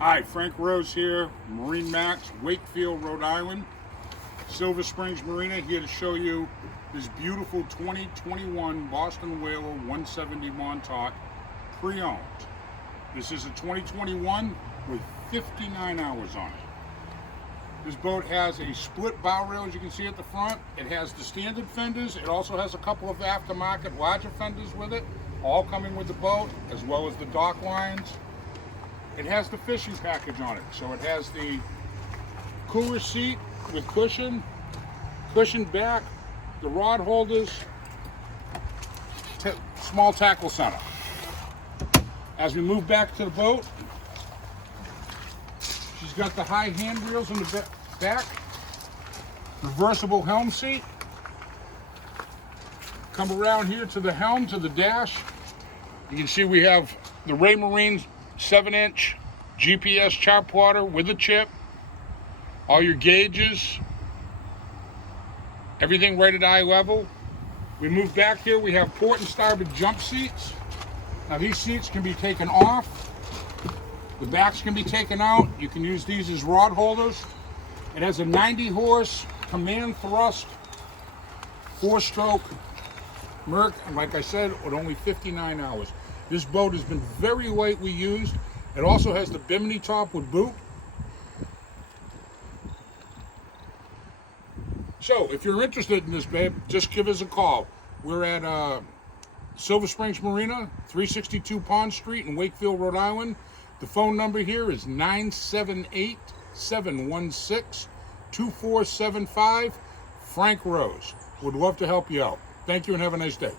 Hi, Frank Rose here, MarineMax, Wakefield, Rhode Island, Silver Springs Marina, here to show you this beautiful 2021 Boston Whaler 170 Montauk pre-owned. This is a 2021 with 59 hours on it. This boat has a split bow rail, as you can see at the front. It has the standard fenders. It also has a couple of aftermarket larger fenders with it, all coming with the boat, as well as the dock lines. It has the fishing package on it. So it has the cooler seat with cushion back, the rod holders, small tackle center. As we move back to the boat, she's got the high handrails in the back, reversible helm seat. Come around here to the helm, to the dash. You can see we have the Raymarine 7-inch GPS chart plotter with a chip, all your gauges, everything right at eye level. We move back here, we have port and starboard jump seats. Now these seats can be taken off, the backs can be taken out. You can use these as rod holders. It has a 90 horse command thrust, 4-stroke Merc, and like I said, with only 59 hours. This boat has been very lightly used. It also has the bimini top with boot. So if you're interested in this, babe, just give us a call. We're at Silver Springs Marina, 362 Pond Street in Wakefield, Rhode Island. The phone number here is 978-716-2475. Frank Rose. Would love to help you out. Thank you and have a nice day.